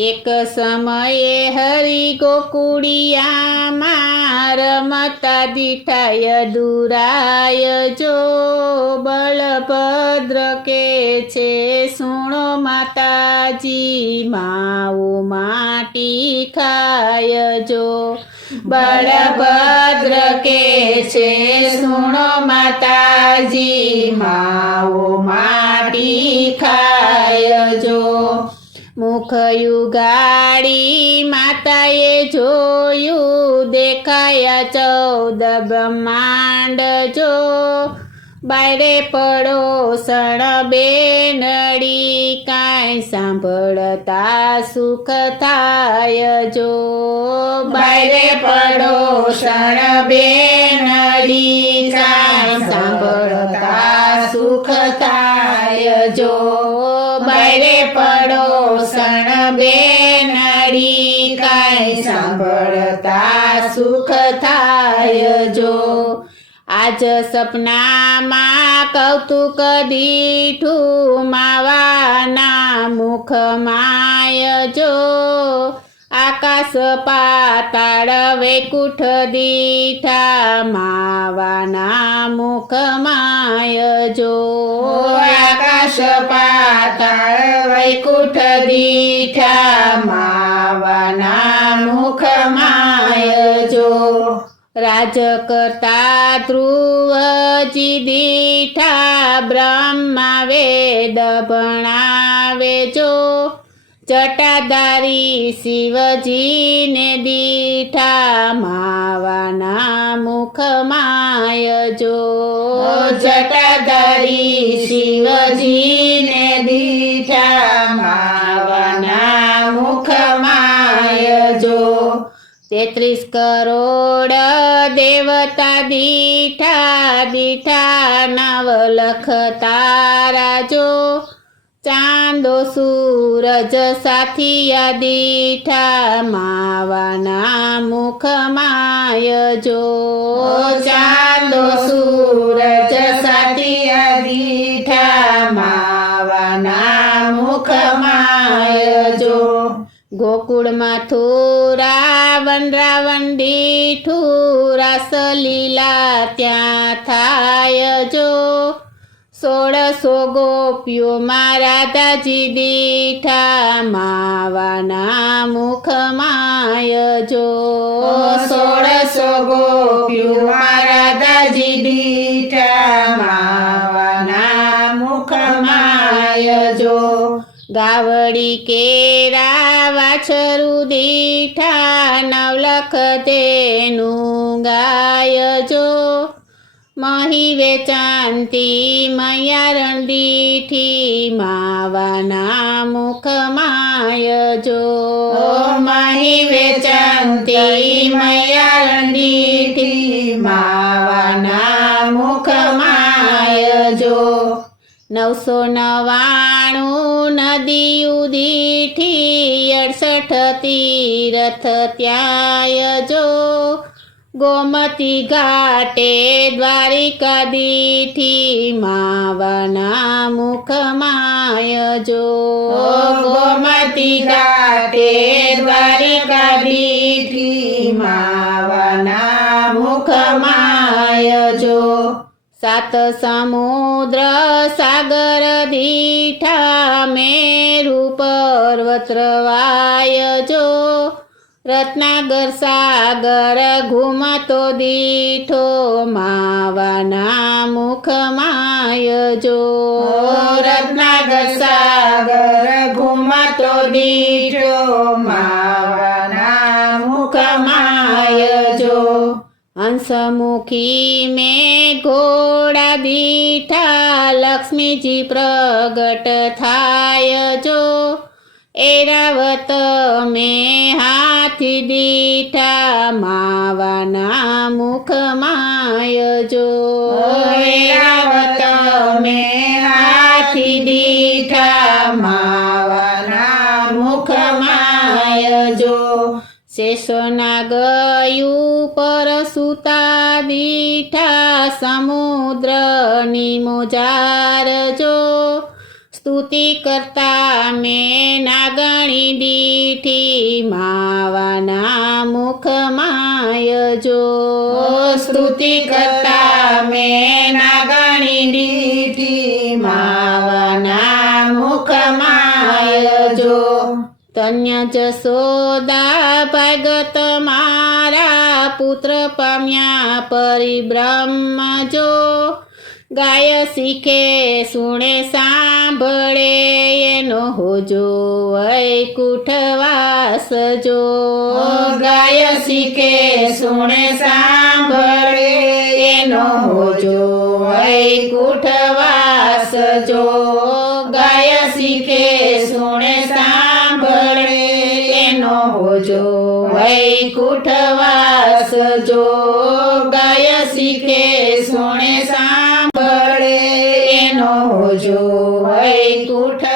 એક સમયે હરિ ગોકુળિયામાં રમતા દીઠાય દુરાય જો બળભદ્ર કે છે સુણો માતાજી માવો માટી ખાય જો બળભદ્ર કે છે સુણો માતાજી માવો માટી ખાય જો મુખ યુગાડી માતાએ જોયું દેખાયા 14 બ્રહ્માંડ જો બાયરે પડોસણ બેનડી કાંઈ સાંભળતા સુખ થાય જો બાયરે પડોસણ બેનડી કાંઈ સાંભળતા સુખ થાય જો બાયરે પડોસણ બેનડી કાંઈ સાંભળતા સુખ થાય જો આજ સપનામાં કૌતુક દીઠું માવાના મુખમાય જો આકાશ પાતાળ વૈકુંઠ દીઠા માવાના મુખમાય જો આકાશ પાતાળ વૈકુંઠ દીઠા માવાના મુખમાય જો રાજ કરતા ધ્રુવજી દીઠા બ્રહ્મા વેદ ભણાવે જો જટાધારી શિવજીને દીઠા માવાના મુખમાય જો જટાધારી શિવજીને દીઠા માવાના મુખમાય જો 33 કરોડ દેવતા દીઠા 9 લખ તારા જો ચાંદો સૂરજ સાથિયા દીઠા માવાના મુખમાય જો ચાંદો સૂરજ સાથિયા દીઠા માવાના મુખમાય જો ગોકુળમાં રાવણ દીઠું રાસલીલા ત્યાં થાય જો 1600 ગોપીઓમાં રાધાજી દીઠા માવાના મુખમાય જો 1600 ગોપીઓમાં રાધાજી દીઠા માવાના મુખમાય જો ગાવડી કેરા વાછરું દીઠા 9 લખ તેનું ગાય જો મહી વેચાંતી મયારણ દીઠી માવાના મુખમાય જો મહી વેચાંતી મયારણ દીઠી માવાના મુખમાય જો 999 નદીઓ દીઠી 68 તીરથ ત્યાય જો ગોમતી ઘાટે દ્વારિકા દીઠી માવાના મુખમાય જો ગોમતી ઘાટે દ્વારિકા દીઠી માવાના મુખમાય જો 7 સમુદ્ર સાગર દીઠા મેરુ પર્વત રવાય જો રત્નાગર સાગર ઘૂમતો દીઠો માવાના મુખમાય જો રત્નાગર સાગર ઘૂમતો દીઠો માવાના મુખમાય જો હંસમુખી મેં ઘોડા દીઠા લક્ષ્મીજી પ્રગટ થાય જો એરાવત મેં હાથી દીઠા માવાના મુખમાય જો એરાવત મેં હાથી દીઠા માવાના મુખમાય જો શેષના ગયું પરસુતા દીઠા સમુદ્રની મોજાર જો સ્તુતિ કરતા મેં નાગણી દીઠી માવાના મુખમાય જો સ્તુતિ કરતા મેં નાગણી દીઠી માવાના મુખમાય જો તન્ય જશોદા ભાગત મારા પુત્ર પામ્યા પરિબ્રહ્મ જો ગાય શીખે સુણે સાંભળે એનો હોજો વૈકુંઠવાસ જો ગાય શીખે સુણે સાંભળે એનો હોજો વૈકુંઠવાસ જો ગાય શીખે સુણે સાંભળે એનો હોજો વૈકુંઠવાસ જો ગાય શીખે સુણે સાંભળે એનો હોજો વૈકુંઠ